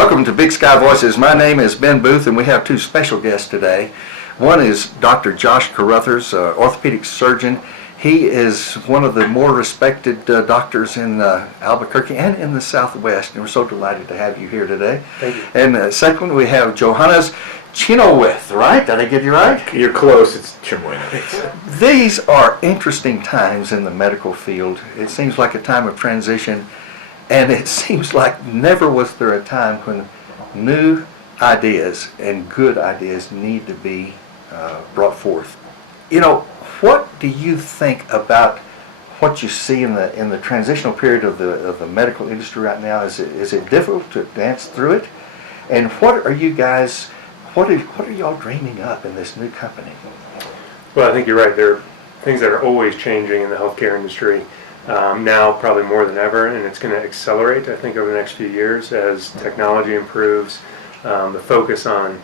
Welcome to Big Sky Voices. My name is Ben Booth, and we have two special guests today. One is Dr. Josh Carruthers, orthopedic surgeon. He is one of the more respected doctors in Albuquerque and in the Southwest, and we're so delighted to have you here today. Thank you. And second, we have Johannes Chinoweth, right? Did I get you right? You're close. It's Chinoweth. These are interesting times in the medical field. It seems like a time of transition, and it seems like never was there a time when new ideas and good ideas need to be brought forth. You know, what do you think about what you see in the transitional period of the medical industry right now? Is it difficult to dance through it? And what are you guys? What are y'all dreaming up in this new company? Well, I think you're right. There are things that are always changing in the healthcare industry now, probably more than ever, and it's going to accelerate, I think, over the next few years as technology improves. The focus on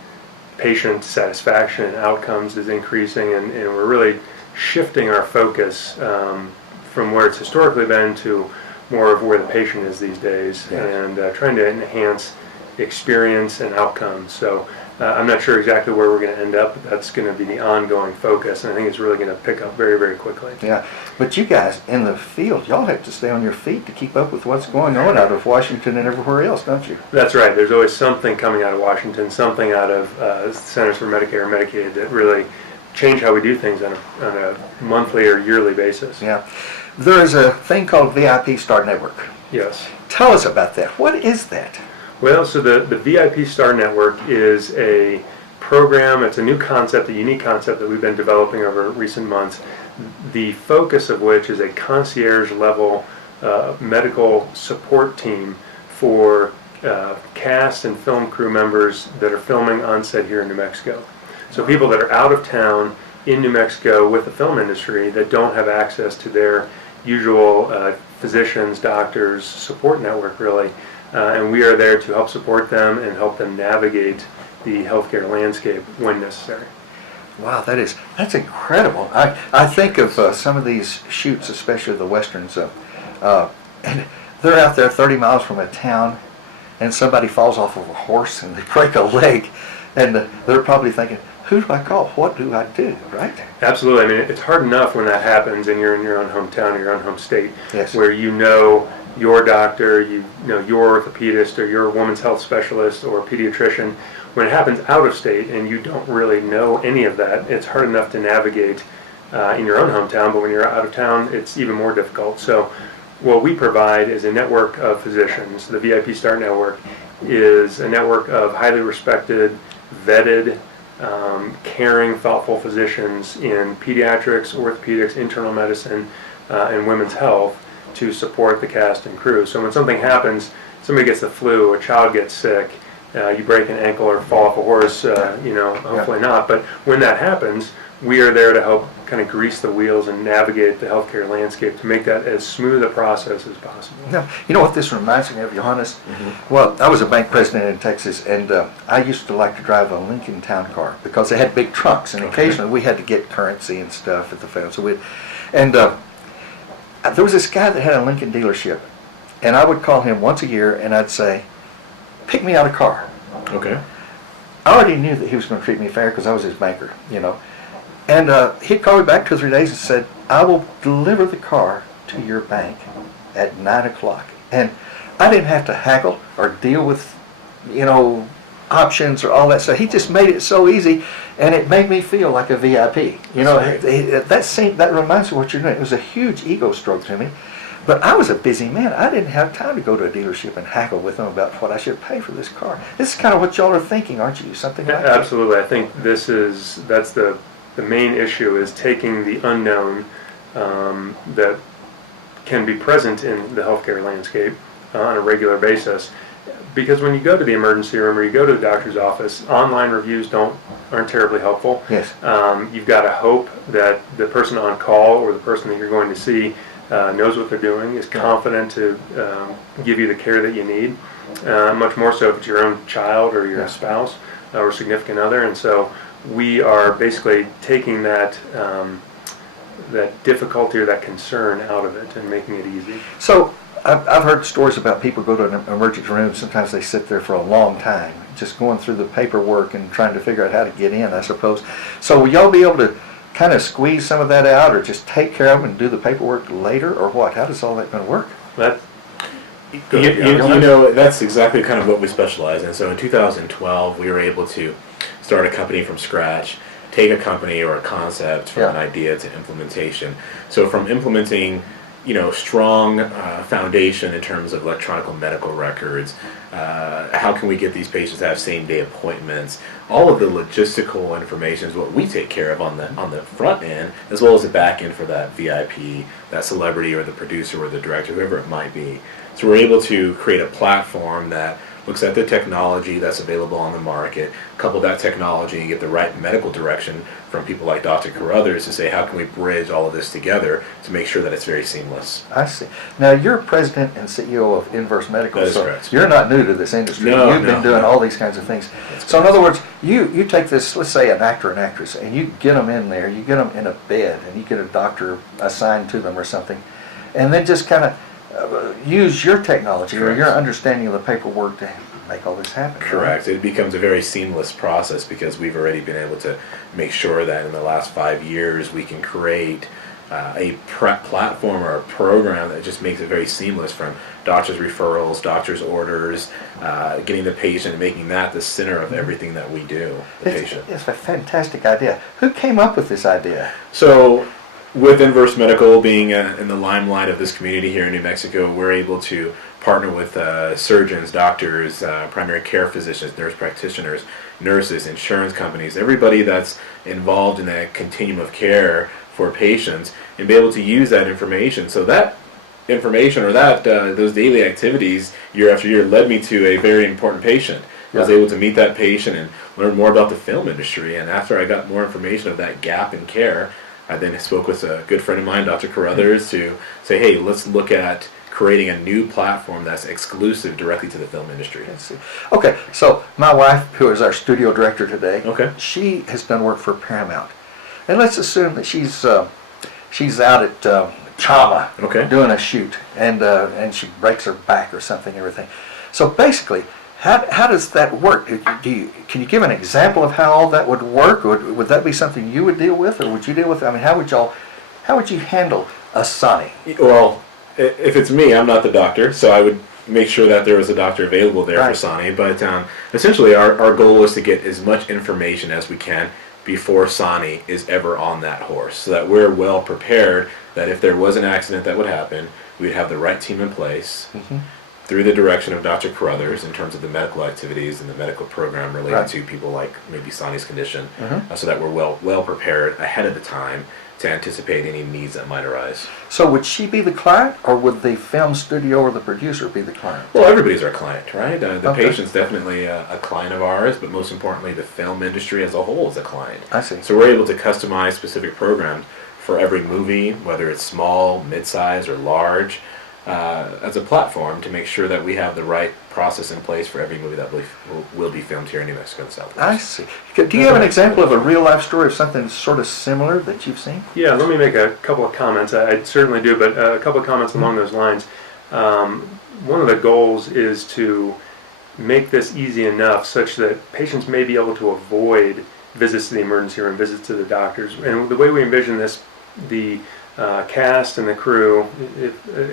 patient satisfaction and outcomes is increasing, and we're really shifting our focus from where it's historically been to more of where the patient is these days, and trying to enhance experience and outcomes. So I'm not sure exactly where we're going to end up, but that's going to be the ongoing focus, and I think it's really going to pick up very, very quickly. Yeah, but you guys in the field, y'all have to stay on your feet to keep up with what's going on out of Washington and everywhere else, don't you? That's right. There's always something coming out of Washington, something out of Centers for Medicare and Medicaid that really change how we do things on a monthly or yearly basis. Yeah. There is a thing called VIP STARNetwork. Yes. Tell us about that. What is that? Well, so the VIP STARNetwork is a program, it's a new concept, a unique concept that we've been developing over recent months, the focus of which is a concierge level medical support team for cast and film crew members that are filming on set here in New Mexico. So people that are out of town in New Mexico with the film industry that don't have access to their usual physicians, doctors, support network really. And we are there to help support them and help them navigate the healthcare landscape when necessary. Wow, that's incredible. I think of some of these shoots, especially the westerns, and they're out there 30 miles from a town, and somebody falls off of a horse and they break a leg, and they're probably thinking, who do I call? What do I do? Right? Absolutely. I mean, it's hard enough when that happens and you're in your own hometown or your own home state, yes, where you know your doctor, you know your orthopedist or your women's health specialist or pediatrician. When it happens out of state and you don't really know any of that, it's hard enough to navigate in your own hometown, but when you're out of town, it's even more difficult. So what we provide is a network of physicians. The VIP STARNetwork is a network of highly respected, vetted, caring, thoughtful physicians in pediatrics, orthopedics, internal medicine, and women's health to support the cast and crew. So when something happens, somebody gets the flu, a child gets sick, you break an ankle or fall off a horse, hopefully not, but when that happens, we are there to help kind of grease the wheels and navigate the healthcare landscape to make that as smooth a process as possible. Now, you know what this reminds me of, Johannes? Mm-hmm. Well, I was a bank president in Texas, and I used to like to drive a Lincoln Town Car because they had big trunks, and occasionally we had to get currency and stuff at the Fed. So there was this guy that had a Lincoln dealership, and I would call him once a year, and I'd say, pick me out a car. Okay. I already knew that he was going to treat me fair because I was his banker, you know. And he'd call me back 2 or 3 days and said, I will deliver the car to your bank at 9 o'clock. And I didn't have to haggle or deal with, options or all that stuff. He just made it so easy, and it made me feel like a VIP. You know, that reminds me of what you're doing. It was a huge ego stroke to me. But I was a busy man. I didn't have time to go to a dealership and haggle with them about what I should pay for this car. This is kind of what y'all are thinking, aren't you? Something like that? Absolutely. I think that's the main issue is taking the unknown that can be present in the healthcare landscape on a regular basis. Because when you go to the emergency room or you go to the doctor's office, online reviews aren't terribly helpful. Yes. You've got to hope that the person on call or the person that you're going to see knows what they're doing, is confident to give you the care that you need, much more so if it's your own child or your spouse or significant other. And so we are basically taking that difficulty or that concern out of it and making it easy. So I've heard stories about people go to an emergency room. Sometimes they sit there for a long time, just going through the paperwork and trying to figure out how to get in, I suppose. So will y'all be able to kind of squeeze some of that out, or just take care of them and do the paperwork later, or what? How does all that going to work? That, You know, that's exactly kind of what we specialize in. So in 2012, we were able to start a company from scratch, take a company or a concept from an idea to implementation. So from implementing, you know, strong foundation in terms of electronic medical records, how can we get these patients to have same-day appointments? All of the logistical information is what we take care of on the front end, as well as the back end for that VIP, that celebrity or the producer or the director, whoever it might be. So we're able to create a platform that looks at the technology that's available on the market, couple that technology and get the right medical direction from people like Dr. Carruthers to say, how can we bridge all of this together to make sure that it's very seamless? I see. Now, you're president and CEO of Inverse Medical, That is so correct. you're not new to this industry. No, You've been doing no. all these kinds of things. So in other words, you take this, let's say an actor and actress, and you get them in there, you get them in a bed, and you get a doctor assigned to them or something, and then just kind of use your technology or your understanding of the paperwork to make all this happen. Correct. It becomes a very seamless process because we've already been able to make sure that in the last 5 years we can create a platform or a program that just makes it very seamless, from doctor's referrals, doctor's orders, getting the patient and making that the center of everything that we do, the patient. It's a fantastic idea. Who came up with this idea? So with Inverse Medical being in the limelight of this community here in New Mexico, we're able to partner with surgeons, doctors, primary care physicians, nurse practitioners, nurses, insurance companies, everybody that's involved in that continuum of care for patients, and be able to use that information. So that information or that those daily activities year after year led me to a very important patient. I was able to meet that patient and learn more about the film industry, and after I got more information of that gap in care, I then spoke with a good friend of mine, Dr. Carruthers, to say, hey, let's look at creating a new platform that's exclusive directly to the film industry. Let's see. Okay, so my wife, who is our studio director today, Okay. she has done work for Paramount. And let's assume that she's out at Chama Okay. doing a shoot, and she breaks her back or something, everything. So basically, how does that work? Can you give an example of how all that would work? Would that be something you would deal with, or would you deal with? I mean, how would you handle a Sonny? Well, if it's me, I'm not the doctor, so I would make sure that there was a doctor available there for Sonny. But essentially, our goal is to get as much information as we can before Sonny is ever on that horse, so that we're well prepared that if there was an accident that would happen, we'd have the right team in place. Mm-hmm. Through the direction of Dr. Carruthers in terms of the medical activities and the medical program related to people like maybe Sonny's condition, so that we're well prepared ahead of the time to anticipate any needs that might arise. So would she be the client, or would the film studio or the producer be the client? Well, everybody's our client, right? The Okay. patient's definitely a client of ours, but most importantly, the film industry as a whole is a client. I see. So we're able to customize specific programs for every movie, whether it's small, mid-size, or large, as a platform to make sure that we have the right process in place for every movie that will be filmed here in New Mexico and Southwest. I see. Do you have an example of a real life story of something sort of similar that you've seen? Yeah, let me make a couple of comments. I certainly do, but a couple of comments along those lines. One of the goals is to make this easy enough such that patients may be able to avoid visits to the emergency room, visits to the doctors. And the way we envision this, the cast and the crew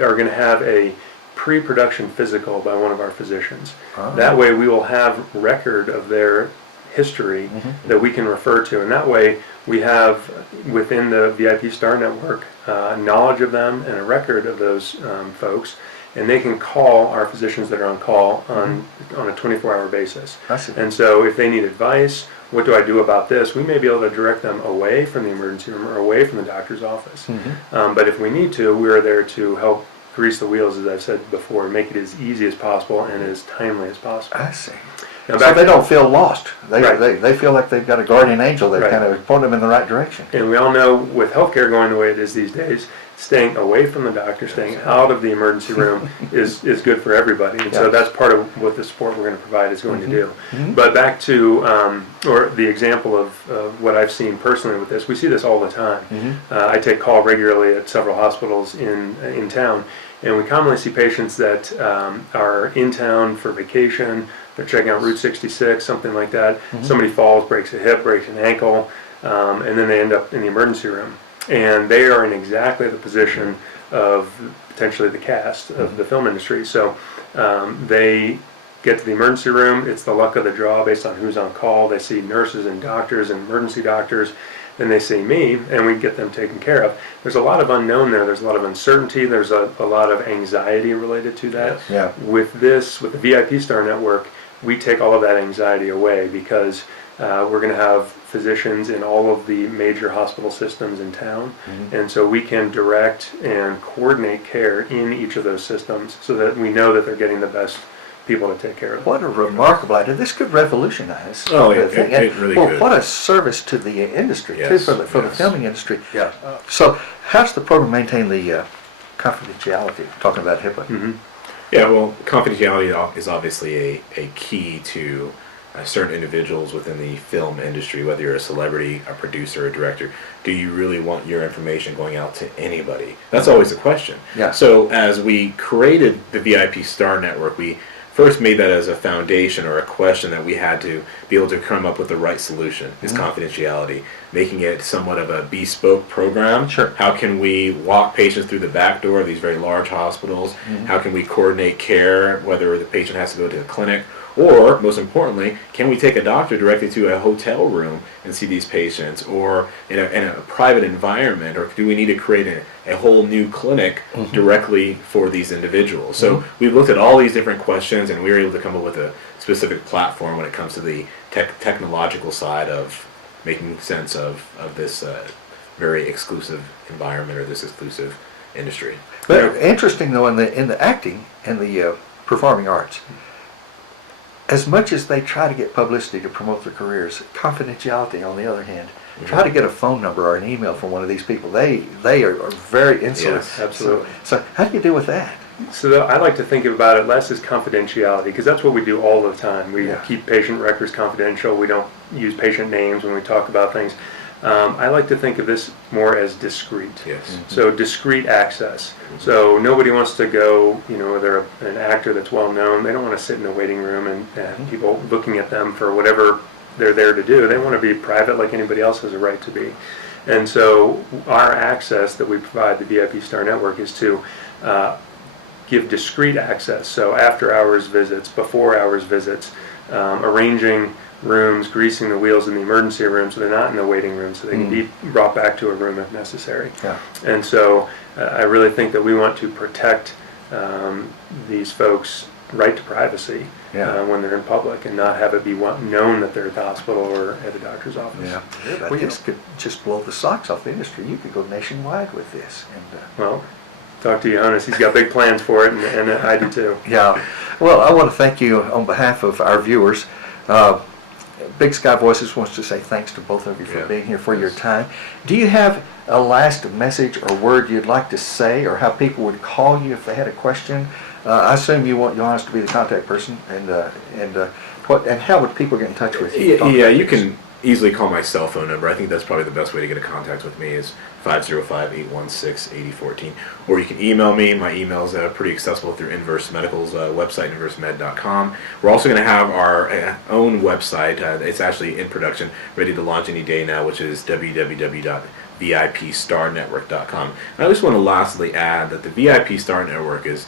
are going to have a pre-production physical by one of our physicians. Oh. That way we will have record of their history that we can refer to, and that way we have within the VIP Star Network knowledge of them and a record of those folks, and they can call our physicians that are on call on a 24-hour basis. I see. And so if they need advice, what do I do about this? We may be able to direct them away from the emergency room or away from the doctor's office. But if we need to, we're there to help grease the wheels, as I've said before, and make it as easy as possible and as timely as possible. I see. Now So they don't feel lost. They feel like they've got a guardian angel that Right. kind of point them in the right direction. And we all know with healthcare going the way it is these days, staying away from the doctor, staying out of the emergency room is good for everybody. And so that's part of what the support we're going to provide is going to do. But back to, or the example of what I've seen personally with this, we see this all the time. I take call regularly at several hospitals in town, And we commonly see patients that are in town for vacation, they're checking out Route 66, something like that. Somebody falls, breaks a hip, breaks an ankle, and then they end up in the emergency room. And they are in exactly the position of potentially the cast of the film industry. So they get to the emergency room. It's the luck of the draw based on who's on call. They see nurses and doctors and emergency doctors. Then they see me, and we get them taken care of. There's a lot of unknown there. There's a lot of uncertainty. There's a lot of anxiety related to that. Yeah. With the VIP Star Network, we take all of that anxiety away because we're going to have physicians in all of the major hospital systems in town. And so we can direct and coordinate care in each of those systems so that we know that they're getting the best people to take care of them. What a remarkable idea. This could revolutionize Oh, the it thing. really Well, could. what a service to the industry, too, Yes, for the yes. filming industry. Yeah. So how's the program maintain the confidentiality? Talking about HIPAA. Yeah, well, confidentiality is obviously a key to certain individuals within the film industry, whether you're a celebrity, a producer, a director. Do you really want your information going out to anybody? That's always the question. Yeah. So as we created the VIP Star Network, we first made that as a foundation or a question that we had to be able to come up with the right solution, is confidentiality, making it somewhat of a bespoke program. Sure. How can we walk patients through the back door of these very large hospitals? How can we coordinate care, whether the patient has to go to a clinic, or, most importantly, can we take a doctor directly to a hotel room and see these patients, or in a private environment, or do we need to create a whole new clinic directly for these individuals? So we looked at all these different questions, and we were able to come up with a specific platform when it comes to the technological side of making sense of this very exclusive environment or this exclusive industry. But interesting, though, in the acting and the performing arts, as much as they try to get publicity to promote their careers, confidentiality, on the other hand, try to get a phone number or an email from one of these people. They are very insular. Yes, absolutely. So how do you deal with that? So I like to think about it less as confidentiality, because that's what we do all the time. We keep patient records confidential. We don't use patient names when we talk about things. I like to think of this more as discreet. Yes. So discreet access. So nobody wants to go, they're an actor that's well known. They don't want to sit in a waiting room and have people looking at them for whatever they're there to do. They want to be private like anybody else has a right to be. And so our access that we provide, the VIP Star Network, is to give discreet access. So after hours visits, before hours visits, arranging rooms, greasing the wheels in the emergency room so they're not in the waiting room, so they can be brought back to a room if necessary. Yeah. And so I really think that we want to protect these folks' right to privacy when they're in public, and not have it be known that they're at the hospital or at a doctor's office. Yeah. Well, this could just blow the socks off the industry. You could go nationwide with this. And Well, talk to Johannes. He's got big plans for it, and I do too. yeah. Well, I want to thank you on behalf of our viewers. Big Sky Voices wants to say thanks to both of you for being here, for your time. Do you have a last message or word you'd like to say, or how people would call you if they had a question? I assume you want Johannes to be the contact person, and how would people get in touch with you? Yeah, you can easily call my cell phone number. I think that's probably the best way to get in contact with me is 505-816-8014. Or you can email me. My email is pretty accessible through Inverse Medical's website, inversemed.com. We're also going to have our own website. It's actually in production, ready to launch any day now, which is www.vipstarnetwork.com. And I just want to lastly add that the VIP Star Network is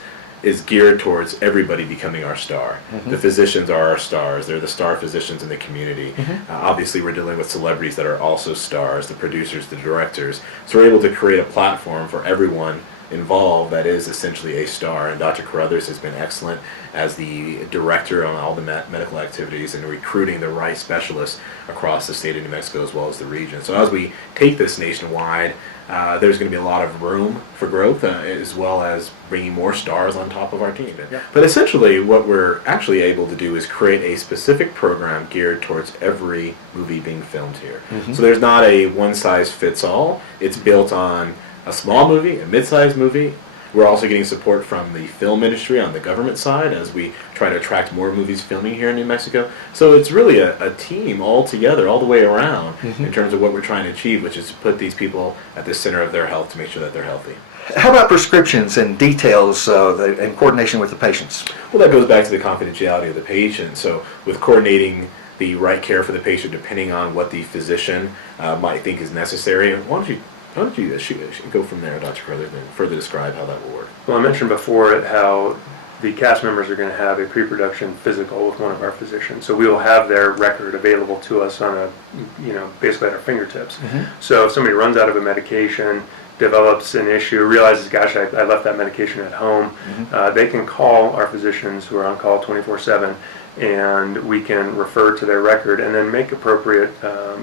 geared towards everybody becoming our star. The physicians are our stars. They're the star physicians in the community. Obviously, we're dealing with celebrities that are also stars, the producers, the directors. So we're able to create a platform for everyone involved that is essentially a star. And Dr. Carruthers has been excellent as the director on all the medical activities and recruiting the right specialists across the state of New Mexico as well as the region. So as we take this nationwide, there's going to be a lot of room for growth as well as bringing more stars on top of our team. But essentially what we're actually able to do is create a specific program geared towards every movie being filmed here. So there's not a one-size-fits-all. It's built on a small movie, a mid-sized movie. We're also getting support from the film industry on the government side as we try to attract more movies filming here in New Mexico. So it's really a team all together, all the way around, in terms of what we're trying to achieve, which is to put these people at the center of their health to make sure that they're healthy. How about prescriptions and details in coordination with the patients? Well, that goes back to the confidentiality of the patient. So with coordinating the right care for the patient depending on what the physician might think is necessary, why don't you go from there, Dr. Carruthers, and further describe how that will work? Well, I mentioned before how the cast members are going to have a pre-production physical with one of our physicians. So we will have their record available to us on a, basically at our fingertips. So if somebody runs out of a medication, develops an issue, realizes, gosh, I left that medication at home, they can call our physicians who are on call 24/7, and we can refer to their record and then make appropriate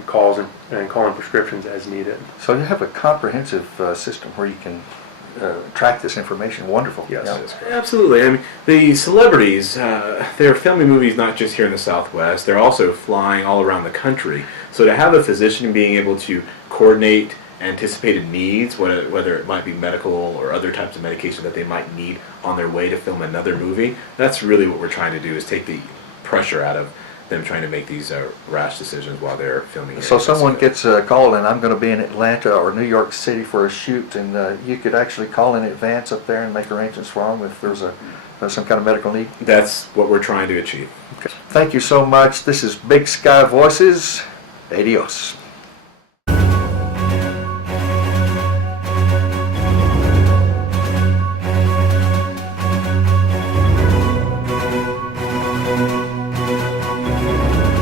calls and call in prescriptions as needed. So you have a comprehensive system where you can track this information. Wonderful. Yes. Yeah. Absolutely. I mean, the celebrities, they're filming movies not just here in the Southwest, they're also flying all around the country. So to have a physician being able to coordinate anticipated needs, whether it might be medical or other types of medication that they might need on their way to film another movie, that's really what we're trying to do, is take the pressure out of them trying to make these rash decisions while they're filming. So someone gets a call and I'm going to be in Atlanta or New York City for a shoot, and you could actually call in advance up there and make arrangements for them if there's some kind of medical need? That's what we're trying to achieve. Okay. Thank you so much. This is Big Sky Voices. Adios.